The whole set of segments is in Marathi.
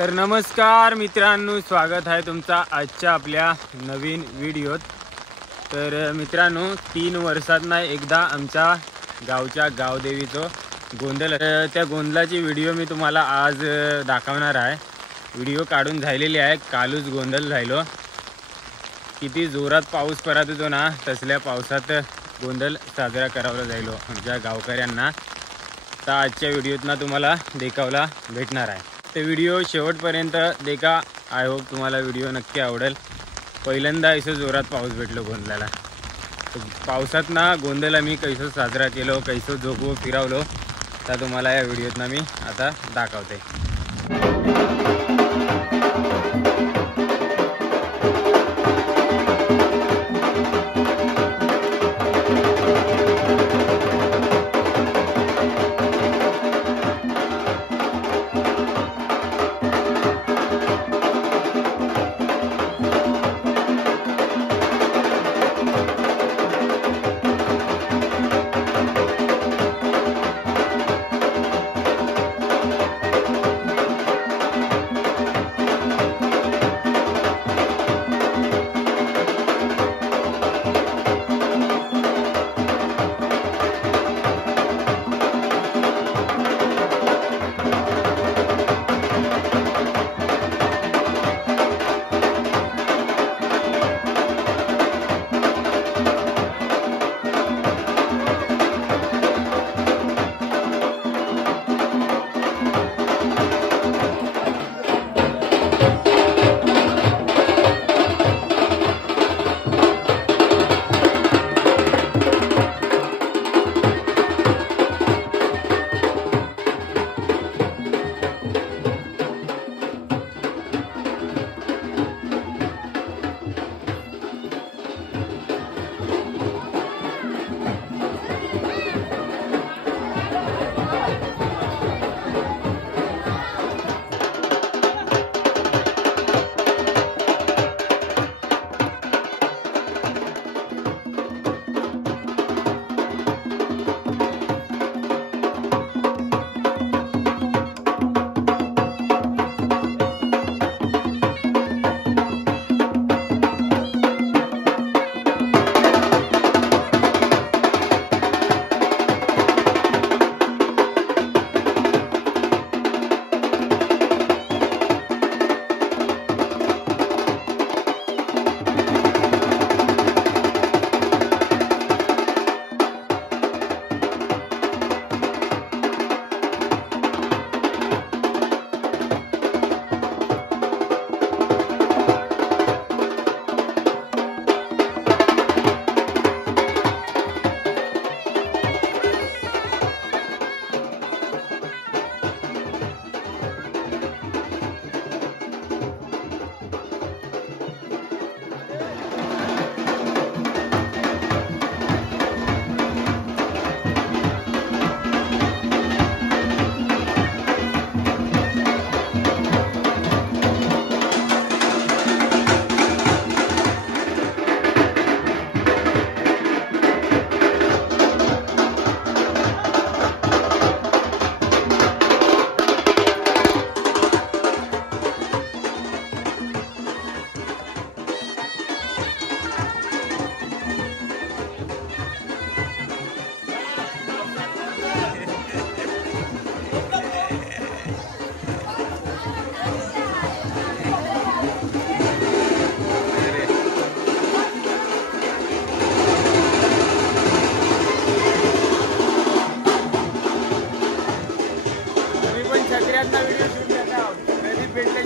तर नमस्कार मित्रांनो, स्वागत आहे तुमचा आजच्या आपल्या नवीन व्हिडिओत। तर मित्रांनो, 3 वर्षांतना एकदा आमच्या गावच्या गावदेवीचं गोंधळ, त्या गोंधळाची व्हिडिओ मी तुम्हाला आज दाखवणार आहे। व्हिडिओ काढून झालेली आहे, कालच गोंधळ झालो। किती जोरात पाऊस पडत होतो ना, तसल्या पावसात गोंधळ साजरा करायला जायलो आमच्या गावकऱ्यांना। तर आजच्या व्हिडिओतना तुम्हाला देखावला भेटणार आहे, ते व्हिडिओ शेवटपर्यंत देखा। आय होप तुम्हाला व्हिडिओ नक्की आवडेल। पहिल्यांदा असं जोरात पाऊस भेटलो गोंधळाला। पावसात ना गोंधळ आम्ही कसं साजरा केलो, कसं झोपलो फिरवलो, तर तुम्हाला या व्हिडिओतना मी आता दाखवते।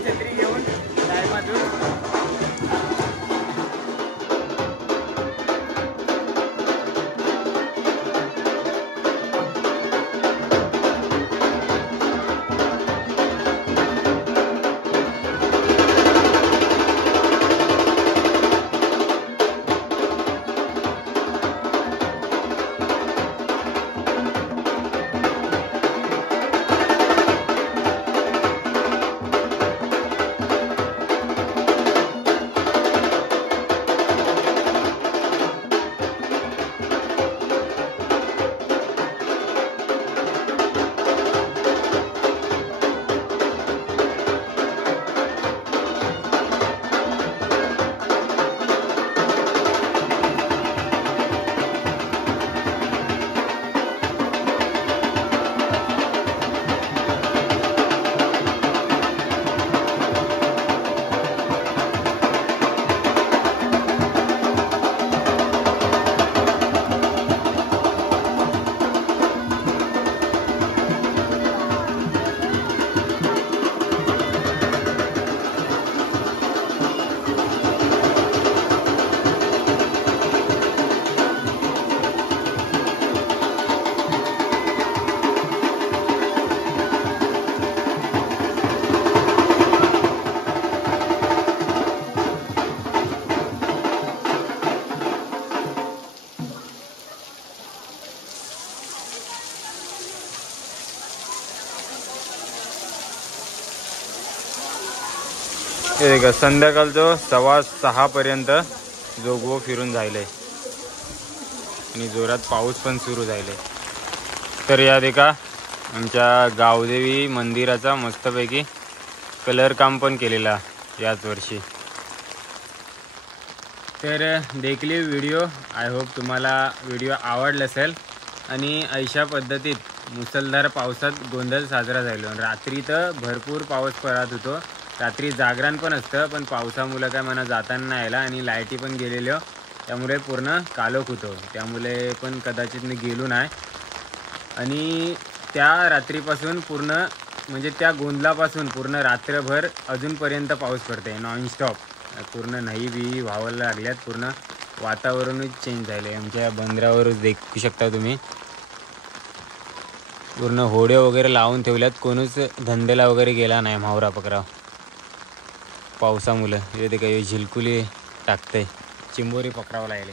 छत्री घेऊन हे का संध्याकाळचं 6:15 पर्यंत जोगवो फिरून जायलंय आणि जोरात पाऊस पण सुरू झालाय. तर या देखा आमच्या गावदेवी मंदिराचा मस्तपैकी कलर काम पण केलेला याच वर्षी. तर देखील व्हिडिओ आय होप तुम्हाला व्हिडिओ आवडला असेल. आणि अशा पद्धतीत मुसळधार पावसात गोंधळ साजरा झालो. रात्री तर भरपूर पाऊस पडत होतो. रात्री जागरण पण असतं, पण पावसामुळे काय मला जाताना नाही आला आणि लाईटी पण गेलेलो, त्यामुळे पूर्ण कालोख होतो, त्यामुळे पण कदाचित मी गेलो नाही. आणि त्या रात्रीपासून पूर्ण म्हणजे त्या गोंधळापासून पूर्ण रात्रभर अजूनपर्यंत पाऊस पडते नॉनस्टॉप. पूर्ण नही बी व्हावायला लागल्यात. पूर्ण वातावरणच चेंज झालं आहे. आमच्या बंदरावर देखू शकता तुम्ही पूर्ण होडे वगैरे लावून ठेवल्यात. कोणीच धंद्याला वगैरे गेला नाही मावरा पकराव पावसामुळे. हे ते काही झिलकुली टाकते, चिंबोरी पकडावं लागले.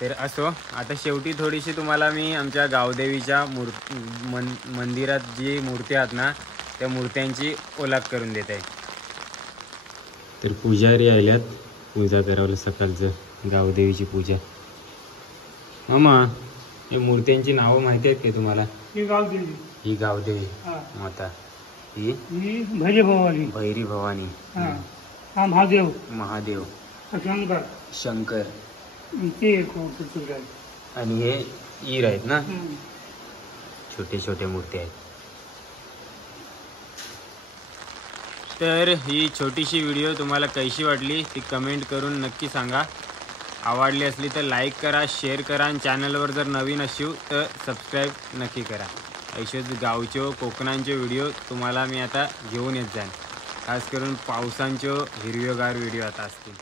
तर असो, आता शेवटी थोडीशी तुम्हाला मी आमच्या गावदेवीच्या मंदिरात जी मूर्ती आहेत ना, त्या मूर्त्यांची ओळख करून देत आहे. तर पुजारी आल्यात पूजा करावलं सकाळचं गावदेवीची पूजा. मामा, हे मूर्त्यांची नावं माहिती आहेत का तुम्हाला? ही गावदेवी माता, ही भैरी भवानी, महादेव, शंकर आणि हे ईर आहेत ना, छोटे छोटे मूर्ती आहेत. तर ही छोटीशी व्हिडिओ तुम्हाला कशी वाटली ती कमेंट करून नक्की सांगा. आवडली असली तर लाईक करा, शेअर करा आणि चॅनलवर जर नवीन असू तर सबस्क्राईब नक्की करा. असेच गावचे कोकणांचे व्हिडिओ तुम्हाला मी आता घेऊन येत जाईन. खास करून पावसांचे हिरवेगार व्हिडिओ आता असतील.